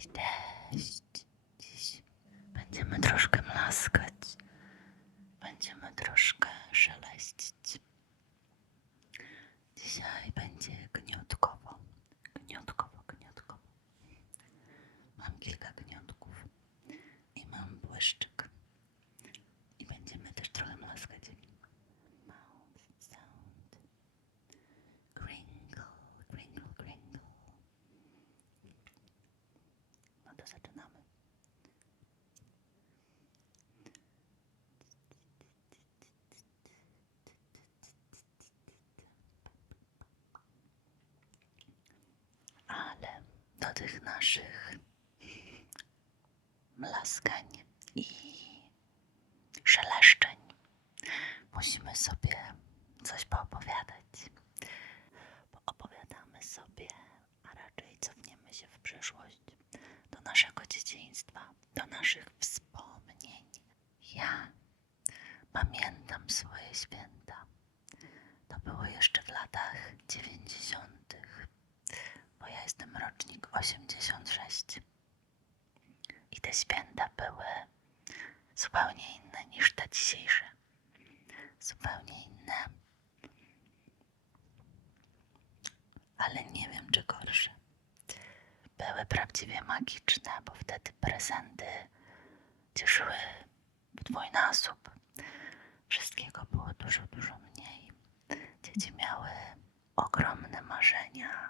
して。Tych naszych mlaskań i szeleszczeń musimy sobie coś poopowiadać. Poopowiadamy sobie, a raczej cofniemy się w przeszłość do naszego dzieciństwa, do naszych wspomnień. Ja pamiętam swoje święta. To było jeszcze w latach dziewięćdziesiątych, bo ja jestem rocznik 86. I te święta były zupełnie inne niż te dzisiejsze. Zupełnie inne. Ale nie wiem, czy gorsze. Były prawdziwie magiczne, bo wtedy prezenty cieszyły dwójnasób. Wszystkiego było dużo, dużo mniej. Dzieci miały ogromne marzenia,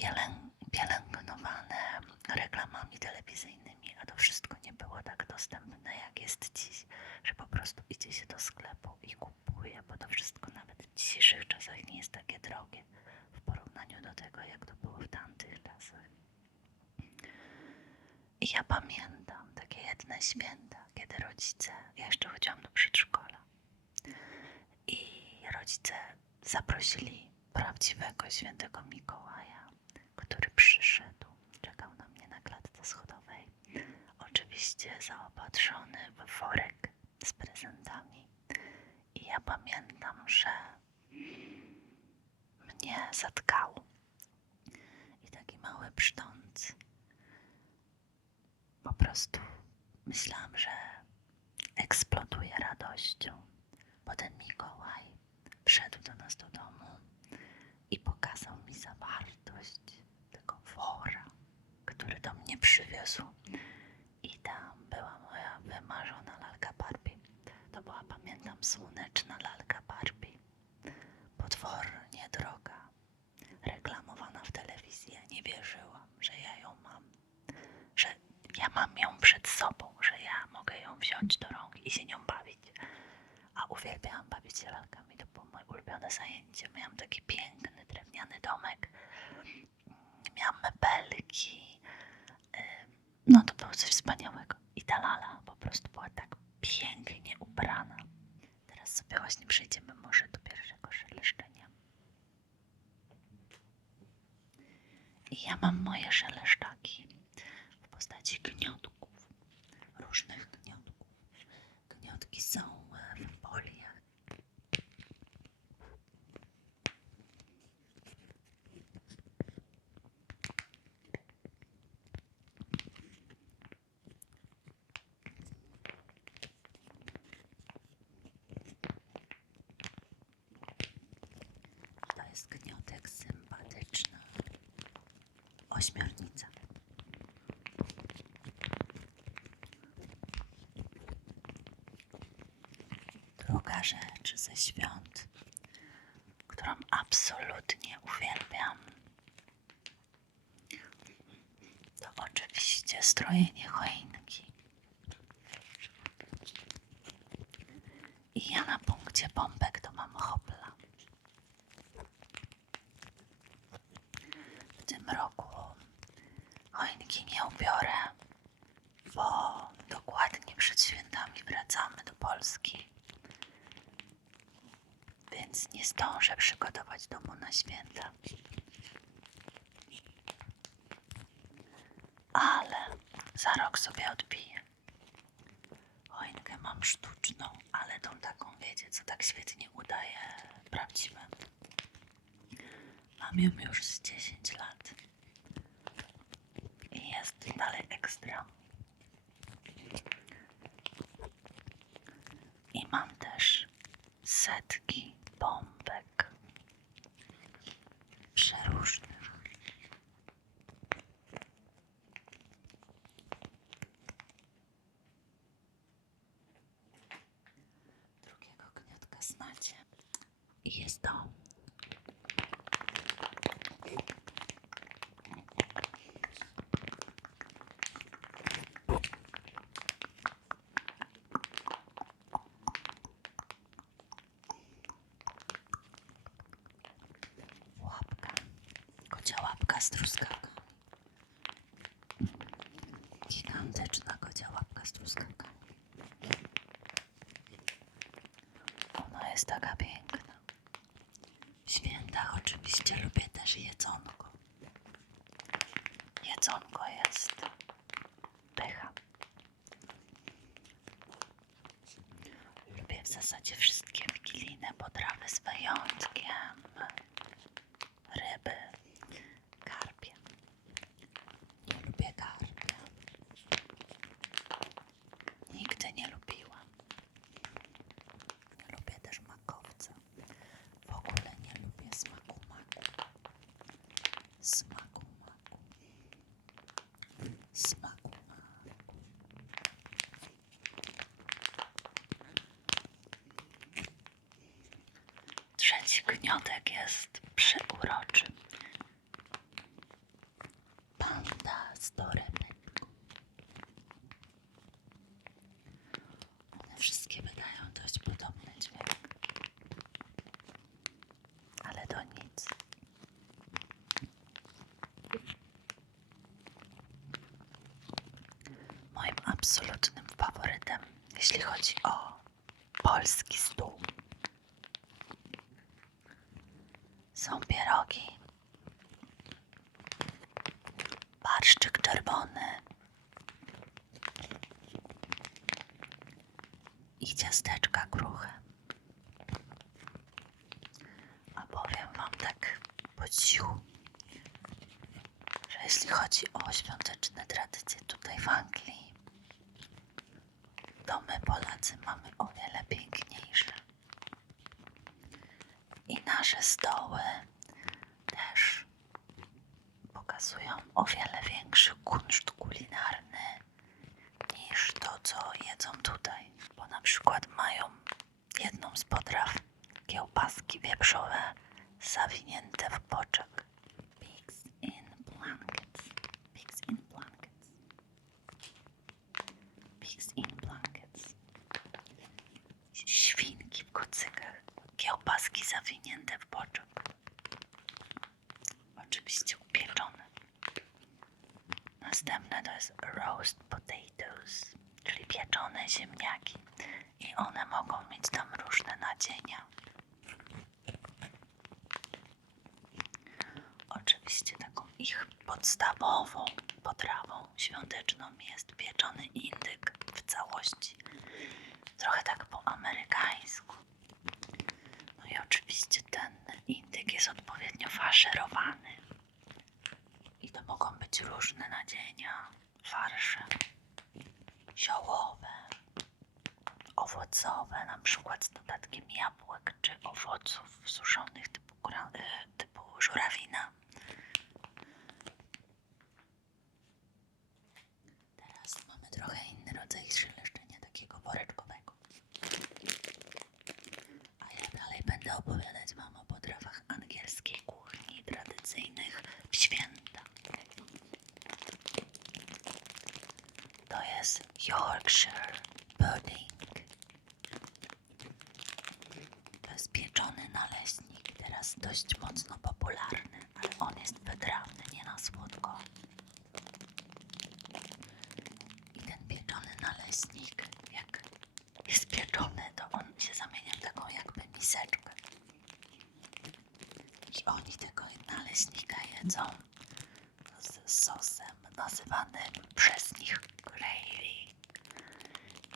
pielęg, pielęgnowane reklamami telewizyjnymi, a to wszystko nie było tak dostępne, jak jest dziś, że po prostu idzie się do sklepu i kupuje, bo to wszystko nawet w dzisiejszych czasach nie jest takie drogie w porównaniu do tego, jak to było w tamtych czasach. I ja pamiętam takie jedne święta, kiedy rodzice, ja jeszcze chodziłam do przedszkola, i rodzice zaprosili prawdziwego świętego Mikołaja, który przyszedł, czekał na mnie na klatce schodowej. Oczywiście zaopatrzony w worek z prezentami. I ja pamiętam, że mnie zatkało. I taki mały brzdąc. Po prostu myślałam, że eksploduje radością. Potem Mikołaj wszedł do nas do domu i pokazał mi zawartość tego wora, który do mnie przywiózł. I tam była moja wymarzona lalka Barbie. To była, pamiętam, słoneczna lalka Barbie. Potwornie droga. Reklamowana w telewizji. Ja nie wierzyłam, że ja ją mam. Że ja mam ją przed sobą, że ja mogę ją wziąć do rąk i się nią bawić. A uwielbiałam bawić się lalkami. To było moje ulubione zajęcie. Miałam taki piękny, drewniany domek. Miałam mebelki. No to było coś wspaniałego. I ta lala po prostu była tak pięknie ubrana. Teraz sobie właśnie przejdziemy może do pierwszego szeleszczenia. I ja mam moje szeleszczaki w postaci gniotków. Różnych gniotków. Gniotki są e, w foliach. To jest gniotek sympatyczny. Ośmiornica. Druga rzecz ze świąt, którą absolutnie uwielbiam, to oczywiście strojenie choinki. I ja na punkcie pompek to mam hopla. W tym roku choinki nie ubiorę, bo dokładnie przed świętami wracamy do Polski. Więc nie zdążę przygotować domu na święta. Ale za rok sobie odbiję. Choinkę mam sztuczną, ale tą taką, wiecie, co tak świetnie udaje prawdziwe. Mam ją już z 10 lat. jest dalej ekstra. I mam też setki bombek przeróżnych. Drugiego gniotka znacie. I jest to. Łapka. Kocia łapka z truskawkami. Gigantyczna kocia łapka z truskawkami. Ona jest taka piękna. W świętach oczywiście lubię też jedzonko. Jedzonko jest pycha. Lubię w zasadzie wszystkie wigilijne potrawy z wyjątkiem ryby, karpia. Nie lubię karpia. Nigdy nie lubiłam. Nie lubię też makowca. W ogóle nie lubię smaku maku. Smaku maku. Smaku maku. Gniotek jest przeuroczy. Panda z torebeczką. One wszystkie wydają dość podobny dźwięk. Ale to nic. Moim absolutnym faworytem, jeśli chodzi o polski stół, są pierogi, barszczyk czerwony i ciasteczka kruche. A powiem Wam tak po cichu, że jeśli chodzi o świąteczne tradycje tutaj w Anglii, to my Polacy mamy o wiele piękniejsze. I nasze stoły też pokazują o wiele większy kunszt kulinarny niż to, co jedzą tutaj. Bo na przykład mają jedną z potraw kiełbaski wieprzowe zawinięte w boczek. Kiełbaski zawinięte w boczek. Oczywiście upieczone. Następne to jest roast potatoes, czyli pieczone ziemniaki. I one mogą mieć tam różne nadzienia. Oczywiście taką ich podstawową potrawą świąteczną jest pieczony indyk w całości. Trochę tak po amerykańsku. No i oczywiście ten indyk jest odpowiednio faszerowany. I to mogą być różne nadzienia, farsze, ziołowe, owocowe, na przykład z dodatkiem jabłek czy owoców suszonych typu, e, typu żurawina. Teraz mamy trochę inny rodzaj szeleszczenia, takiego woreczkowego. A ja dalej będę opowiadać Wam o potrawach angielskiej kuchni tradycyjnych w święta. To jest Yorkshire pudding. To jest pieczony naleśnik, teraz dość mocno popularny, ale on jest wytrawny, nie na słodko. I ten pieczony naleśnik, jak jest pieczony, to on się zamienia w taką jakby miseczkę. I oni tego naleśnika jedzą z sosem nazywanym przez nich gravy.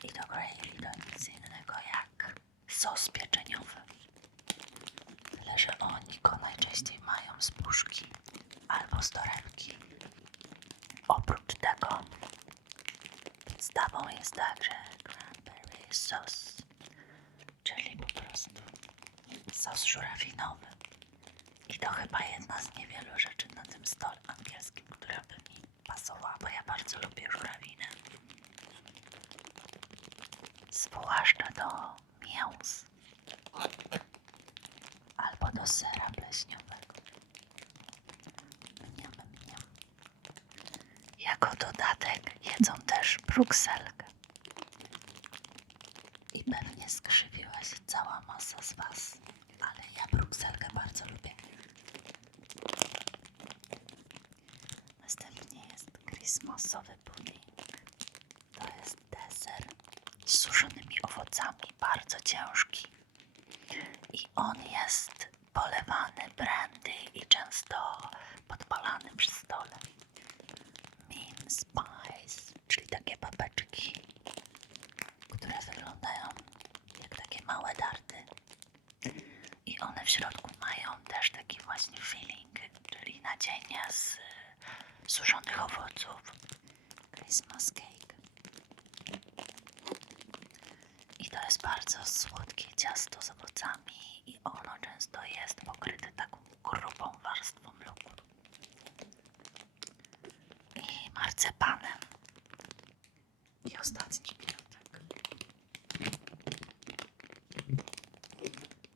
I to gravy to nic innego jak sos pieczeniowy. Tyle, że oni go najczęściej mają z puszki albo z torebki. Oprócz Podstawą jest także cranberry sauce, czyli po prostu sos żurawinowy. I to chyba jedna z niewielu rzeczy na tym stole angielskim, która by mi pasowała, bo ja bardzo lubię żurawinę. Zwłaszcza do mięs albo do sera pleśniowego. Mniam, mniam. Jako dodatek jedzą też brukselkę. I pewnie skrzywiła się cała masa z Was, ale ja brukselkę bardzo lubię. Następnie christmasowy pudding. To jest deser z suszonymi owocami, bardzo ciężki. I on jest polewany brandy i często podpalany przy stole. Min spice, czyli takie babeczki, które wyglądają jak takie małe darty. I one w środku mają też taki właśnie filling, czyli nadzienie z suszonych owoców. Christmas cake. I to jest bardzo słodkie ciasto z owocami i ono często jest pokryte taką grubą warstwą lodu. I marcepanem. I ostatni kwiatek.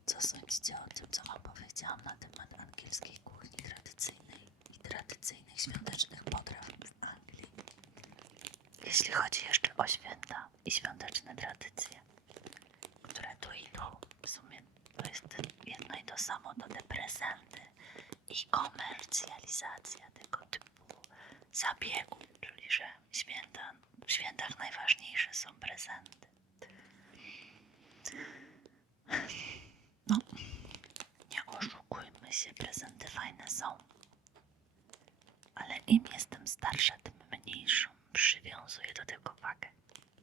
Co sądzicie o tym, co wam powiedziałam na temat angielskiej kuchni tradycyjnej i tradycyjnych świątecznych potraw w Anglii? Jeśli chodzi jeszcze o święta i świąteczne tradycje, które tu i tu, w sumie to jest jedno i to samo, to te prezenty i komercjalizacja tego typu zabiegu, czyli że święta, w świętach najważniejsze są prezenty. No, nie oszukujmy się, prezenty fajne są, ale im jestem starsza, przywiązuję do tego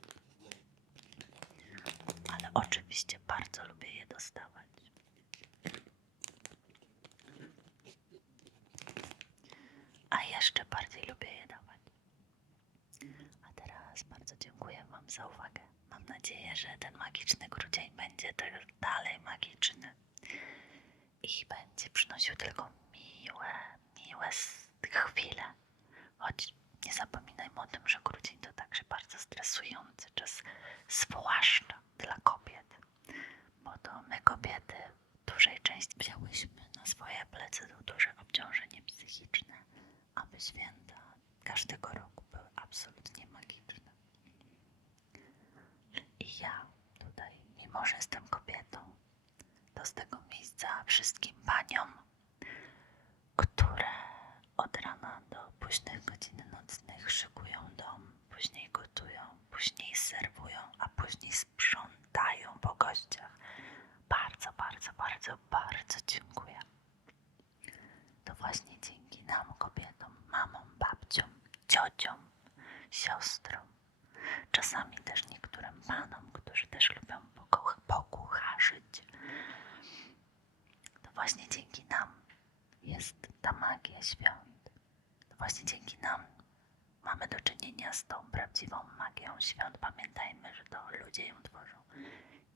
wagę. Ale oczywiście bardzo lubię je dostawać. A jeszcze bardziej lubię je dawać. A teraz bardzo dziękuję Wam za uwagę. Mam nadzieję, że ten magiczny grudzień będzie też dalej magiczny i będzie przynosił tylko miłe, miłe chwile. Choć nie zapominajmy o tym, że grudzień to także bardzo stresujący czas, zwłaszcza dla kobiet, bo to my kobiety w dużej części wzięłyśmy na swoje plecy to duże obciążenie psychiczne, aby święta każdego roku były absolutnie magiczne. I ja tutaj, mimo że jestem kobietą, to z tego miejsca wszystkim paniom, które od rana późnych godzin nocnych szykują dom, później gotują, później serwują, a później sprzątają po gościach. Bardzo, bardzo, bardzo, bardzo dziękuję. To właśnie dzięki nam, kobietom, mamom, babciom, ciociom, siostrom, czasami też niektórym panom, którzy też lubią poku- pokucharzyć. To właśnie dzięki nam jest ta magia świąt. Właśnie dzięki nam mamy do czynienia z tą prawdziwą magią świąt. Pamiętajmy, że to ludzie ją tworzą.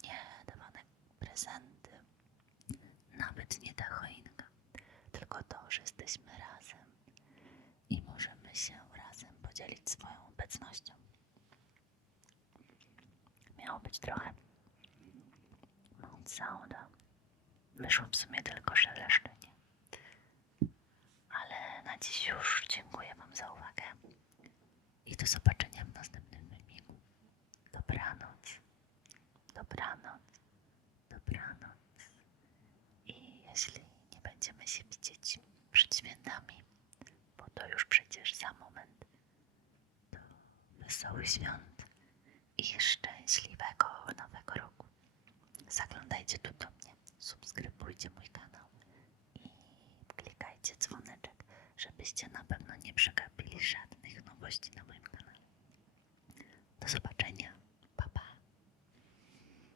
Nie dawane prezenty, nawet nie ta choinka, tylko to, że jesteśmy razem i możemy się razem podzielić swoją obecnością. Miało być trochę mouth sounda. Wyszło w sumie tylko szeleszczenie. Na dziś już dziękuję Wam za uwagę i do zobaczenia w następnym filmiku. Dobranoc, dobranoc, dobranoc. I jeśli nie będziemy się widzieć przed świętami, bo to już przecież za moment, to wesołych świąt i szczęśliwego nowego roku. Zaglądajcie tu do mnie, subskrybujcie mój kanał i klikajcie dzwoneczek, żebyście na pewno nie przegapili żadnych nowości na moim kanale. Do zobaczenia.